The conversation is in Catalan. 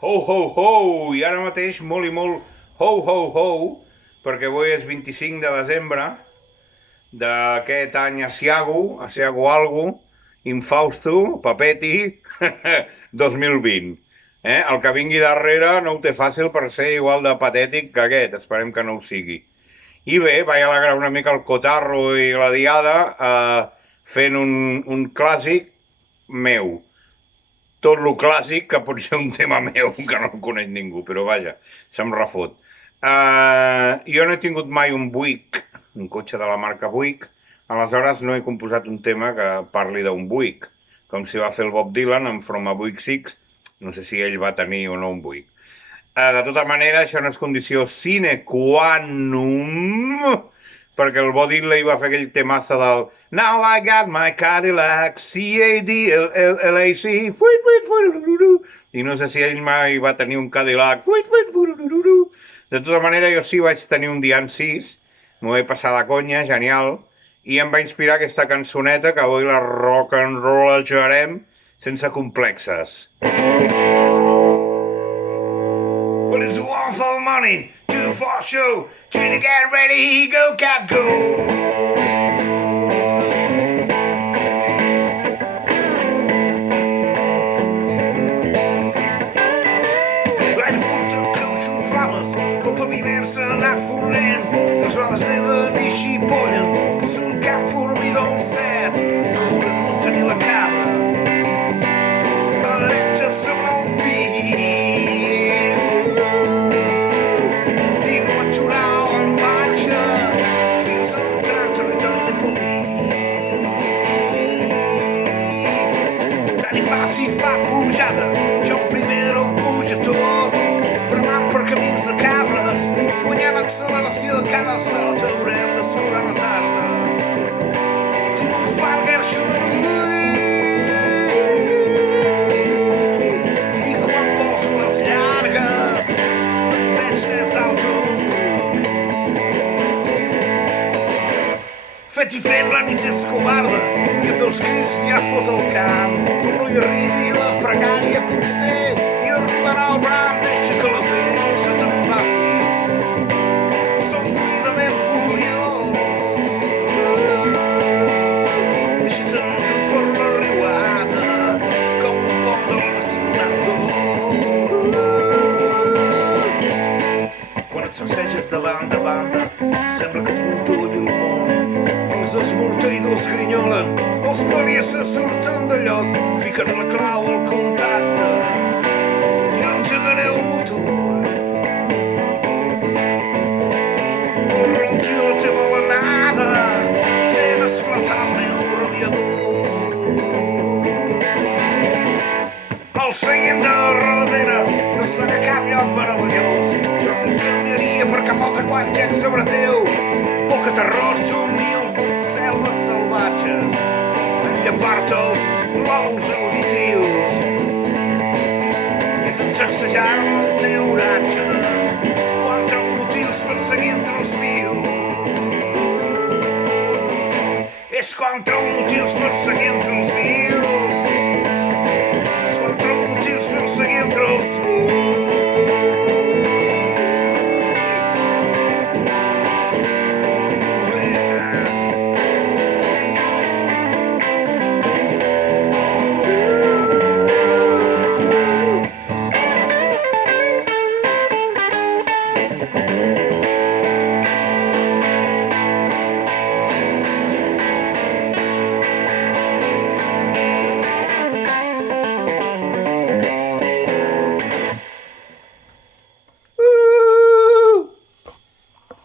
Ho, ho, ho! I ara mateix molt i molt ho, ho, ho, perquè avui és 25 de desembre d'aquest any Asiago algo, infausto, papeti, 2020. El que vingui darrere no ho té fàcil per ser igual de patètic que aquest, esperem que no ho sigui. I bé, vaig alegrar una mica el cotarro i la diada fent un clàssic meu, tot lo clàssic que pot ser un tema meu que no el coneix ningú, però vaja, se'm refot. Jo no he tingut mai un Buick, un cotxe de la marca Buick, aleshores no he composat un tema que parli d'un Buick, com si va fer el Bob Dylan amb From a Buick 6, no sé si ell va tenir o no un Buick. De tota manera, això no és condició sine qua non, perquè el Bo Diddley va fer aquell temazo del Now I got my Cadillac, C-A-D-L-L-A-C, i no sé si ell mai va tenir un Cadillac. De tota manera, jo sí vaig tenir un Dian 6, m'ho vaig passar de conya, genial, i em va inspirar aquesta cançoneta que avui la rock and rollejarem sense complexes. Well, it's one for money, two for show, three to get ready, go cat go. Bij de voeten koos flammers, op een mensen naar voelen. Dan zal ze net niet schipolen, zo'n kap voor me dan zes. Dan tenir la cabra, recte sobre el pit. I m'aturar en marxa fins a entrar en territori napolità. Tant i fa si fa pujada, jo primer ho puja tot. Bramant per camins de cabres, guanyant l'acceleració de cada salt, haurem d'escurar la tarda. Tinc un far garxo de l'ull i quan poso les llargues et veig des dalt d'un buc. Fet i fet, la nit és covarda i amb dos crits ja fot el camp. Però no hi arribi la pregària, potser hi arribarà el bram. Deixa que la pell se t'embafi, som cuidament furiós. Deixa't endur per la riuada com un pont del Nacional. Quan et sacseges de banda a banda, sembla que et fontolli el món. Els esmorteïdors grinyolen, els polies se surten de lloc, fiquen la clau al contacte i engegaré el motor. El ronqui de la teva alenada fent esclatar el meu radiador. El seient de darrere no serà cap lloc meravellós, però em canviaria per cap altre quan llenç sobre teu. Poca terror, somnio, selves salvatges, enllepar-te'ls lòbuls auditius i sense sacsejar el teu oratge quan trobo motius per seguir entre els vius. És quan trobo motius per seguir entre els vius.